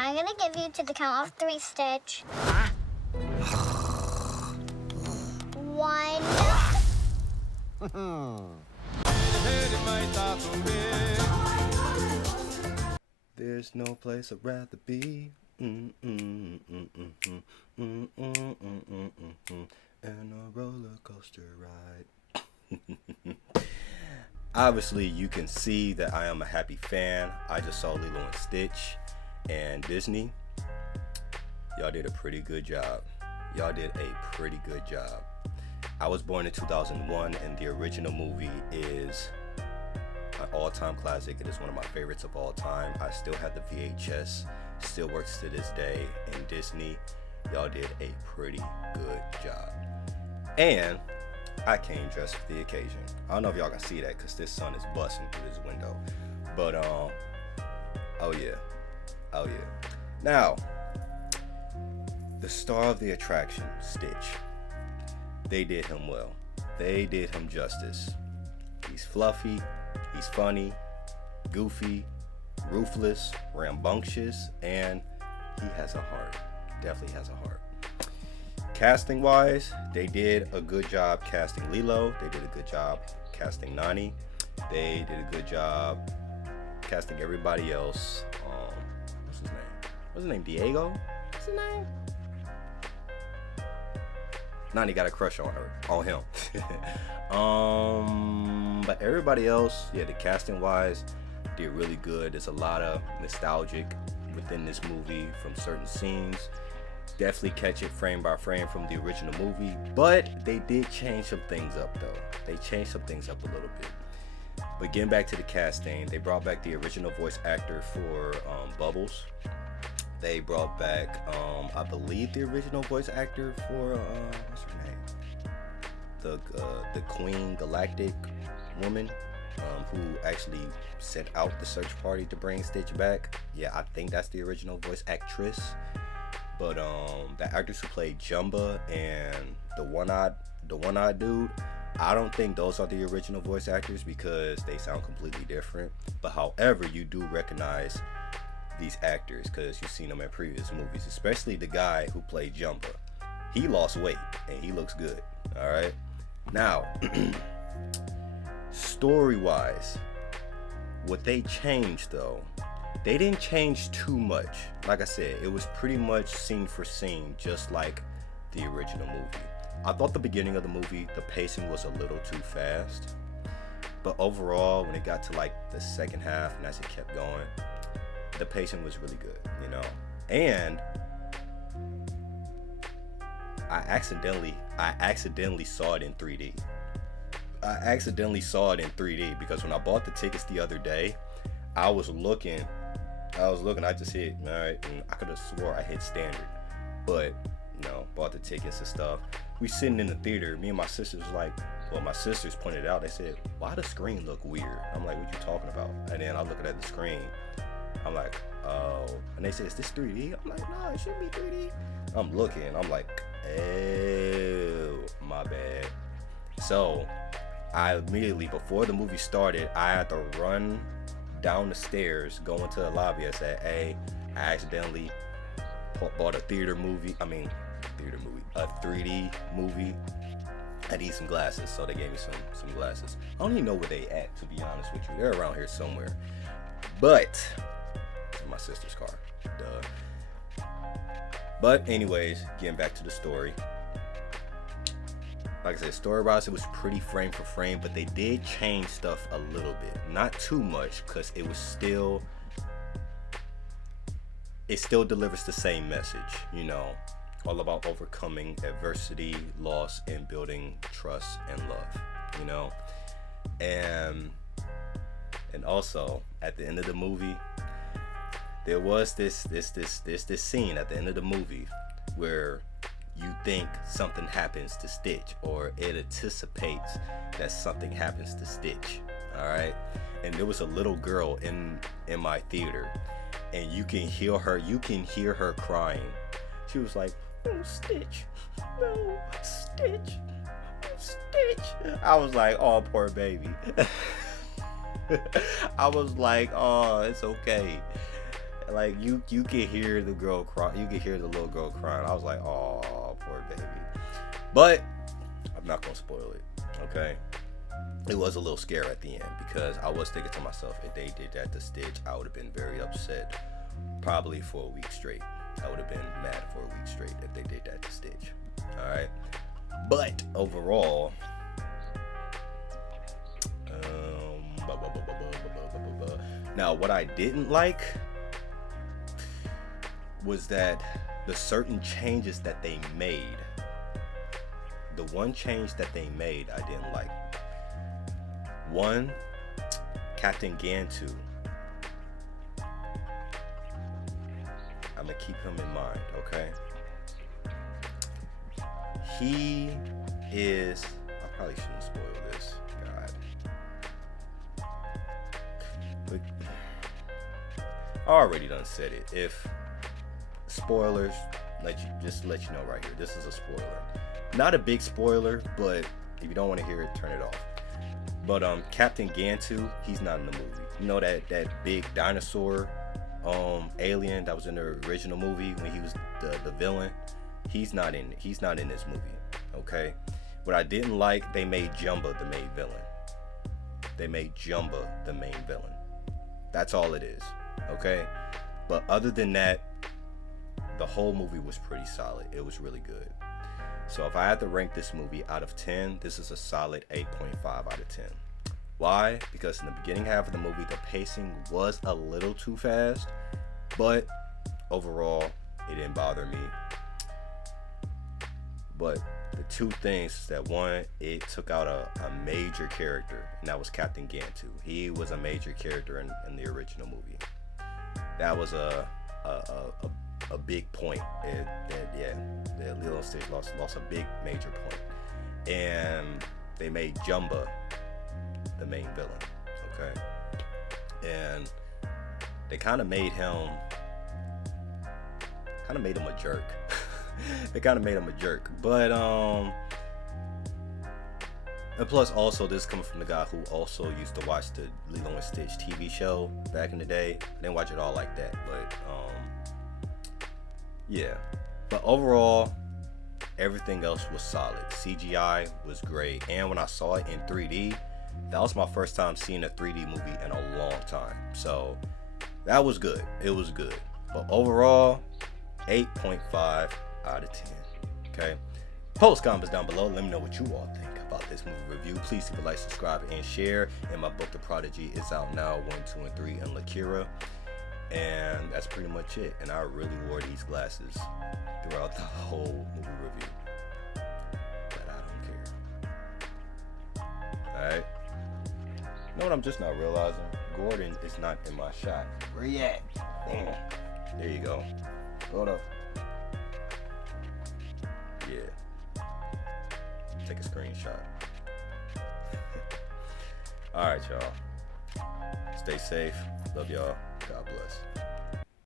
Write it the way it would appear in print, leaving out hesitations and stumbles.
I'm gonna give you to the count of 3, Stitch. 1. There's no place I'd rather be. In a roller coaster ride. Obviously, you can see that I am a happy fan. I just saw Lilo and Stitch, and Disney. Y'all did a pretty good job. Y'all did a pretty good job. I was born in 2001, and the original movie is an all-time classic. It is one of my favorites of all time. I still have the VHS. Still works to this day. And Disney, y'all did a pretty good job. And I came dressed for the occasion. I don't know if y'all can see that because this sun is busting through this window. But oh yeah. Now, the star of the attraction, Stitch. They did him well. They did him justice. He's fluffy, he's funny, goofy, ruthless, rambunctious, and he has a heart. Definitely has a heart. Casting wise, they did a good job casting Lilo. They did a good job casting Nani. They did a good job casting everybody else. What's his name? What's his name? Diego? What's his name? Nani got a crush on her, on him. But everybody else, yeah, the casting wise, did really good. There's a lot of nostalgic within this movie from certain scenes. Definitely catch it frame by frame from the original movie, but they did change some things up though. They changed some things up a little bit. But getting back to the casting, they brought back the original voice actor for Bubbles. They brought back, I believe, the original voice actor for what's her name? The Queen Galactic woman, who actually sent out the search party to bring Stitch back. Yeah, I think that's the original voice actress. But the actors who played Jumba and the one-eyed dude, I don't think those are the original voice actors because they sound completely different. But however, you do recognize these actors because you've seen them in previous movies, especially the guy who played Jumba. He lost weight and he looks good. All right. Now, story-wise, what they changed though, they didn't change too much. Like I said, it was pretty much scene for scene, just like the original movie. I thought the beginning of the movie, the pacing was a little too fast. But overall, when it got to like the second half and as it kept going, the pacing was really good, you know. And I accidentally saw it in 3D. I accidentally saw it in 3D because when I bought the tickets the other day, I was looking, I just hit, all right, and I could have swore I hit standard, but no, bought the tickets and stuff. We sitting in the theater, me and my sisters was like, well, my sisters pointed out, they said, why does the screen look weird? I'm like, what you talking about? And then I look at the screen, I'm like, oh, and they said, is this 3D? I'm like, no, it shouldn't be 3D. I'm looking, I'm like, oh, my bad. So I immediately, before the movie started, I had to run down the stairs, go into the lobby. I said, hey, I accidentally bought a 3D movie. A 3D movie. I need some glasses, so they gave me some glasses. I don't even know where they at, to be honest with you. They're around here somewhere. But it's in my sister's car. Duh. But anyways, getting back to the story. Like I said, story-wise, it was pretty frame for frame, but they did change stuff a little bit. Not too much, because it still delivers the same message, you know, all about overcoming adversity, loss, and building trust and love, you know. And also, at the end of the movie, there was this scene at the end of the movie where you think something happens to Stitch, or it anticipates that something happens to Stitch. All right, and there was a little girl in my theater, and you can hear her crying. She was like, "Oh, Stitch, no, Stitch, oh, Stitch." I was like, "Oh, poor baby." I was like, "Oh, it's okay." like you could hear the girl cry. You could hear the little girl crying. I was like, oh, poor baby. But I'm not gonna spoil it. Okay. It was a little scary at the end because I was thinking to myself, if they did that to Stitch, I would have been very upset, probably for a week straight. I would have been mad for a week straight if they did that to Stitch. All right. But overall, now what I didn't like was that the certain changes that they made, the one change that they made I didn't like. One, Captain Gantu. I'm gonna keep him in mind, okay? He is, I probably shouldn't spoil this, God. But I already done said it. If spoilers, let you know right here. This is a spoiler. Not a big spoiler, but if you don't want to hear it, turn it off. But Captain Gantu, he's not in the movie. You know that big dinosaur alien that was in the original movie when he was the villain? He's not in this movie. Okay? What I didn't like, they made Jumba the main villain. That's all it is. Okay? But other than that, the whole movie was pretty solid. It was really good. So if I had to rank this movie out of 10, this is a solid 8.5 out of 10. Why? Because in the beginning half of the movie, the pacing was a little too fast, but overall, it didn't bother me. But the two things is that, one, it took out a major character, and that was Captain Gantu. He was a major character in the original movie. That was a big point. Lilo and Stitch lost a big major point. And they made Jumba the main villain, okay? And they kind of made him a jerk. They kind of made him a jerk. But and plus also this is coming from the guy who also used to watch the Lilo and Stitch TV show back in the day. I didn't watch it all like that, but yeah. But overall, everything else was solid. CGI was great. And when I saw it in 3D, that was my first time seeing a 3D movie in a long time. So that was good. It was good. But overall, 8.5 out of 10. Okay? Post comments down below. Let me know what you all think about this movie review. Please leave a like, subscribe, and share. And my book, The Prodigy, is out now. 1, 2, and 3 in Lakira. And that's pretty much it. And I really wore these glasses throughout the whole movie review. But I don't care. Alright? You know what I'm just not realizing? Gordon is not in my shot. Where you at? There you go. Hold up. Yeah. Take a screenshot. Alright, y'all. Stay safe. Love y'all. God bless.